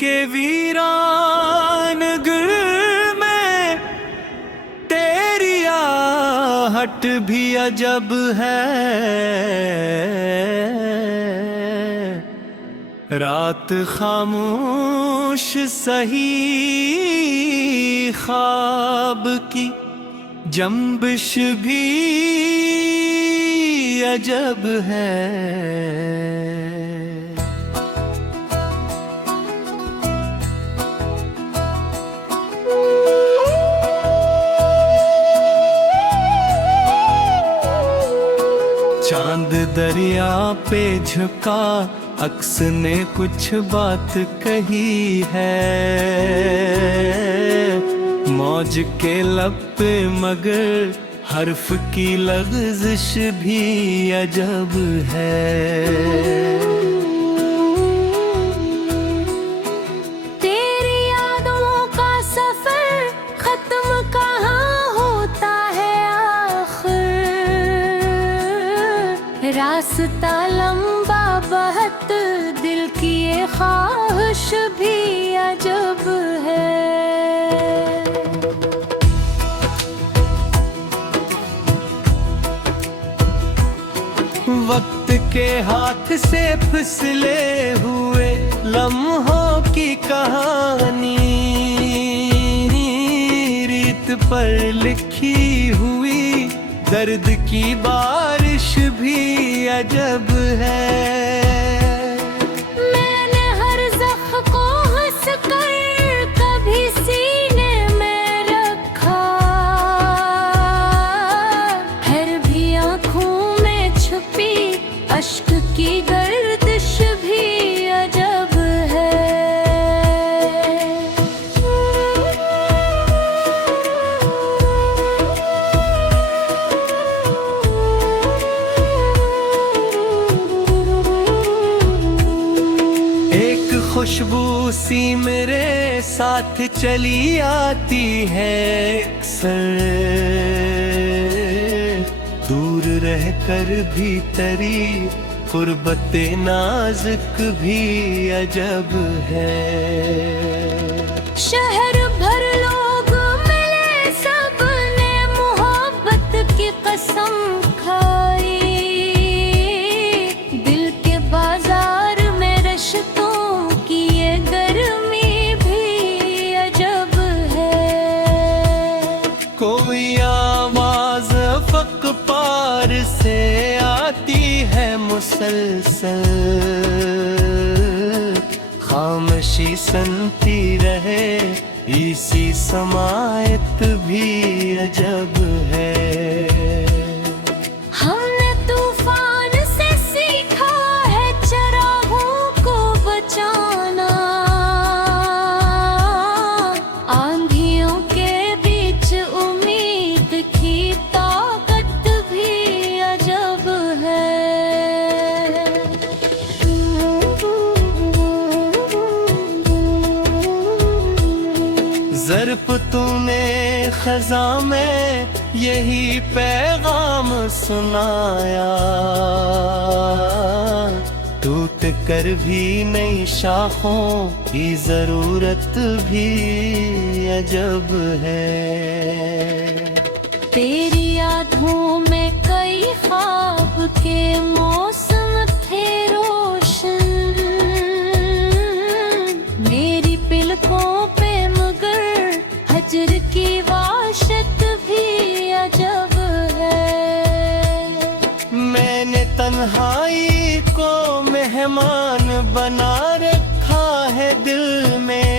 के वीरान घर में तेरी आहट भी अजब है। रात खामोश सही ख्वाब की जंबिश भी अजब है। चांद दरिया पे झुका अक्स ने कुछ बात कही है। मौज के लब पे मगर हर्फ की लग़ज़िश भी अजब है। रास्ता लंबा बहुत दिल की ये ख्वाहिश भी अजब है। वक्त के हाथ से फिसले हुए लम्हों की कहानी रीत पर लिखी हुई दर्द की बारिश भी अजब है। मैंने हर ज़ख्म को हंस कर कभी सीने में रखा, हर भी आँखों में छुपी अश्क की गर्दिश भी अजब है। खुशबू सी मेरे साथ चली आती है अक्सर, दूर रहकर भी तेरी कुर्बते नाज़ुक भी अजब है। शहर भर लोग मिले सबने मोहब्बत की कसम खाई, दिल के बाजार में रिश्तों कोई आवाज फक पार से आती है मुसलसल, खामोशी सुनती रहे इसी समायत भी अजब है। हमने तूफान से सीखा है चरागों को बचाना, आंधियों के बीच उम्मीद की ताकत भी अजब है। ज़र्फ़ तूने ख़ज़ा में यही पैगाम सुनाया, टूट कर भी नई शाखों की ज़रूरत भी अजब है। तेरी यादों में कई ख्वाब के मौसम थे रोशन, मेरी पलकों पे मगर हजर की वाशत भी अजब है। मैंने तन्हाई को मेहमान बना रखा है दिल में,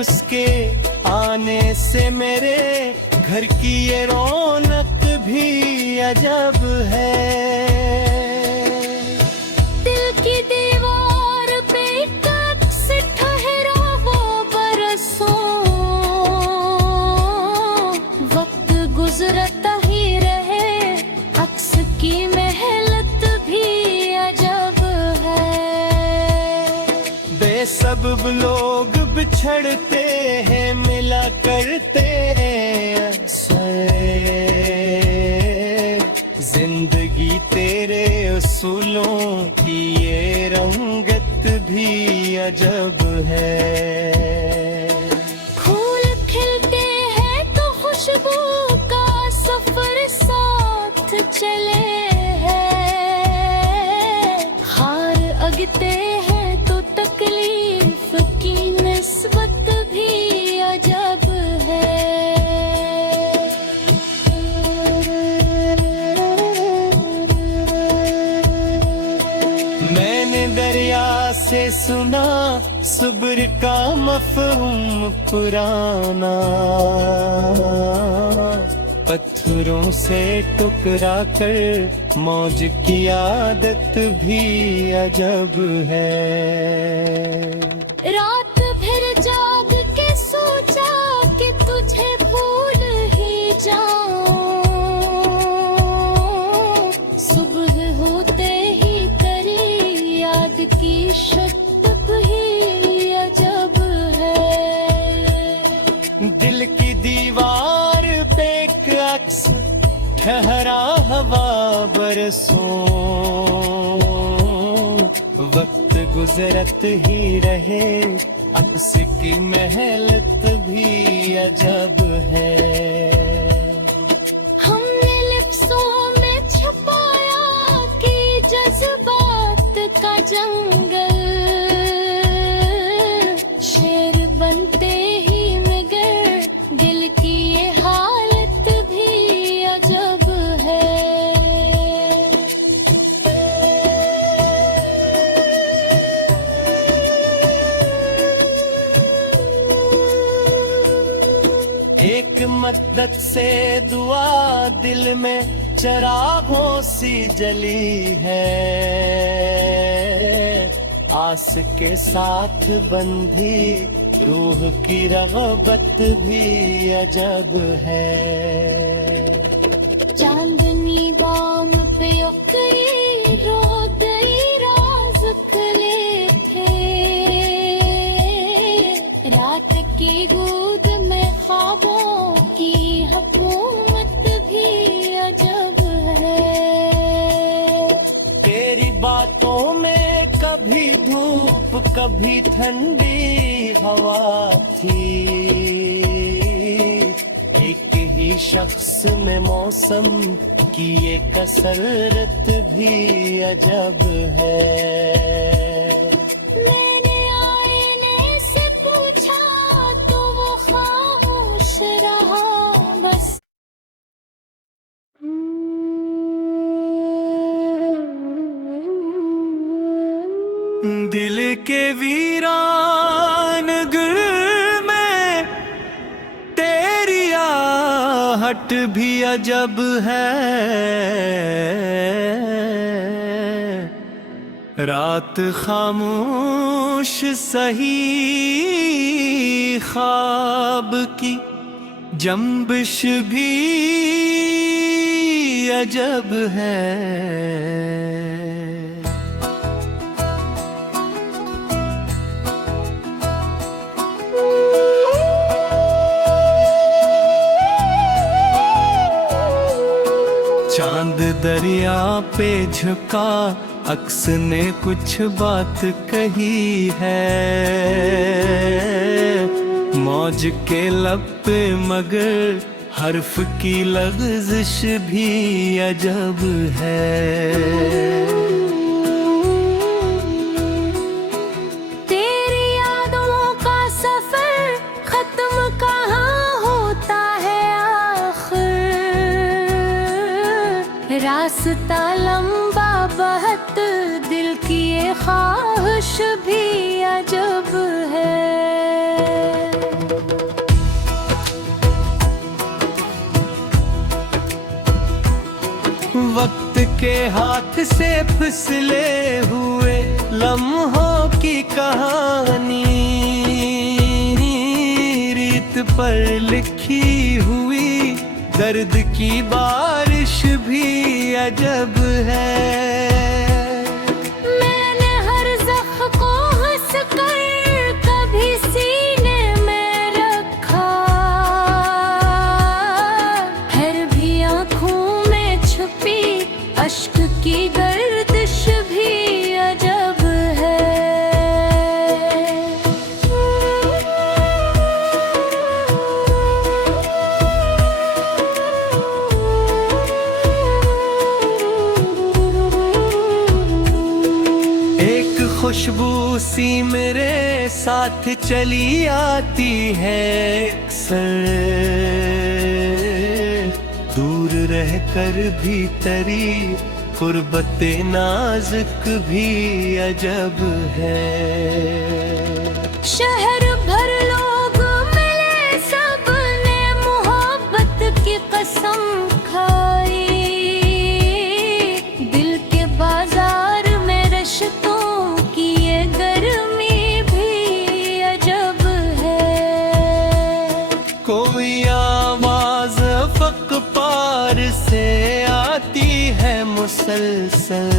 उसके आने से मेरे घर की ये रौनक भी अजब है। दिल की दीवार पे एक अक्स ठहरा वो बरसों, वक्त गुजरता ही रहे अक्स की मेहनत भी अजब है। बेसबब लोग बिछड़ते हैं मिला करते हैं अक्सर, जिंदगी तेरे उसूलों की ये रंगत भी है। फूल खिलते हैं तो खुशबू का सफर साथ चले हैं, हार अगते हैं तो तकलीफ की निस्बत भी अजब है। मैंने दरिया से सुना सुब्र का मफ़हूम पुराना, पत्थरों से टकरा कर मौज की आदत भी अजब है। रात भर जाग के सोचा कि तुझे भूल ही जाऊं, सुबह होते ही तेरी याद की शक्ल ही अजब है। दिल की दीवार पे एक अक्स ठहरा हवा बरसों, वक्त गुजरत ही रहे अक्स की महलत भी अजब है। हमने लिप्सों में छुपाया कि जज्बात का जंगल, शेर बनते ही मगर दिल की ये हालत भी अजब है। एक मद्दत से दुआ दिल में चरागों सी जली है, आस के साथ बंधी रूह की रग़बत भी अजब है। चांदनी बाम पे उकई रोदई राज खले थे, रात की गोद में ख्वाबों की हुकूमत भी अजब है। तेरी बातों में कभी धूप कभी ठंडी हवा थी, एक ही शख्स में मौसम की ये कसरत भी अजब है। मैंने आईने से पूछा तो वो खामोश रहा बस। दिल के वीरान घर में तेरी आहट भी अजब है। रात खामोश सही ख्वाब की जंबिश भी अजब है। चांद दरिया पे झुका अक्स ने कुछ बात कही है, मौज के लब पे मगर हर्फ की लग़ज़िश भी अजब है। तेरी यादों का सफर खत्म कहाँ होता है आखिर, रास्ता लंबा बहुत दिल की ये ख्वाहिश भी अजब है। वक्त के हाथ से फिसले हुए लम्हों की कहानी, रीत पर लिखी हुई दर्द की बारिश भी अजब है। मैंने हर ज़ख्म को हंस कर कभी सीने में रखा, हर भी आँखों में छुपी अश्क की गर्दिश भी अजब है। खुशबू सी मेरे साथ चली आती है अक्सर, दूर रहकर भी तेरी कुर्बते नाजुक भी अजब है। शहर भर लोग मिले, सबने मोहब्बत की कसम खाई, दिल के बाजार में रिश्तों की ये गर्मी भी अजब है। कोई आवाज फक पार से आती है मुसलसल,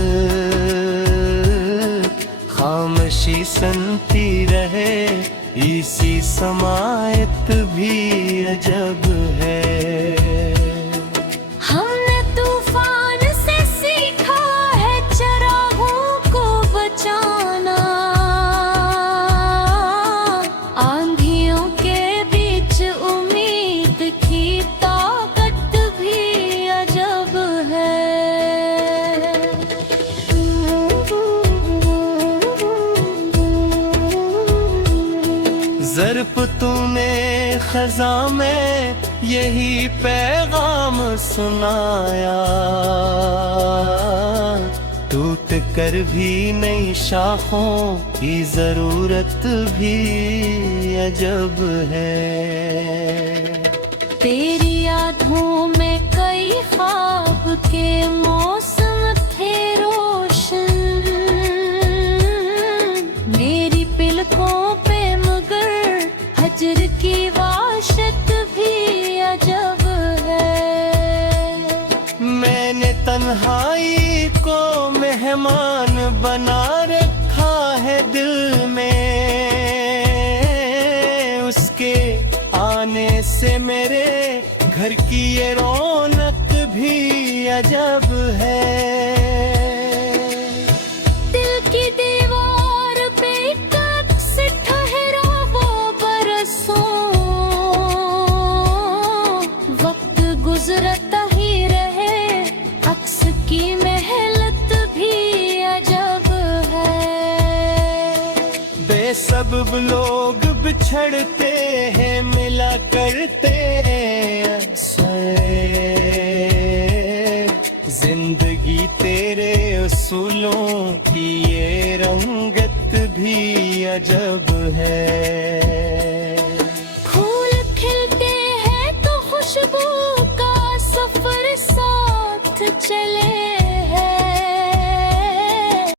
खामोशी सुनती रहे इसी समायत भी अजब है। हमने तूफान से सीखा है चरागों को बचाना, आंधियों के बीच उम्मीद की ताकत भी अजब है। ज़र्फ़ तूने ख़ज़ा में यही पैगाम सुनाया, टूट कर भी नई शाखों की ज़रूरत भी अजब है। तेरी यादों में कई ख्वाब के मौसम थे रोशन, मेरी पलकों पे मगर हजर की वाशत भी अजब है। मैंने तन्हाई को मेहमान बना रखा है दिल में, उसके आने से मेरे घर की ये रौनक भी अजब है। दिल की दीवार पे एक अक्स ठहरा वो बरसों, वक्त गुजरता ही रहे अक्स की मेहनत भी अजब है। बेसबब लोग बिछड़ते हैं मिला करते अक्सर, जिंदगी तेरे उसूलों की ये रंगत भी अजब है।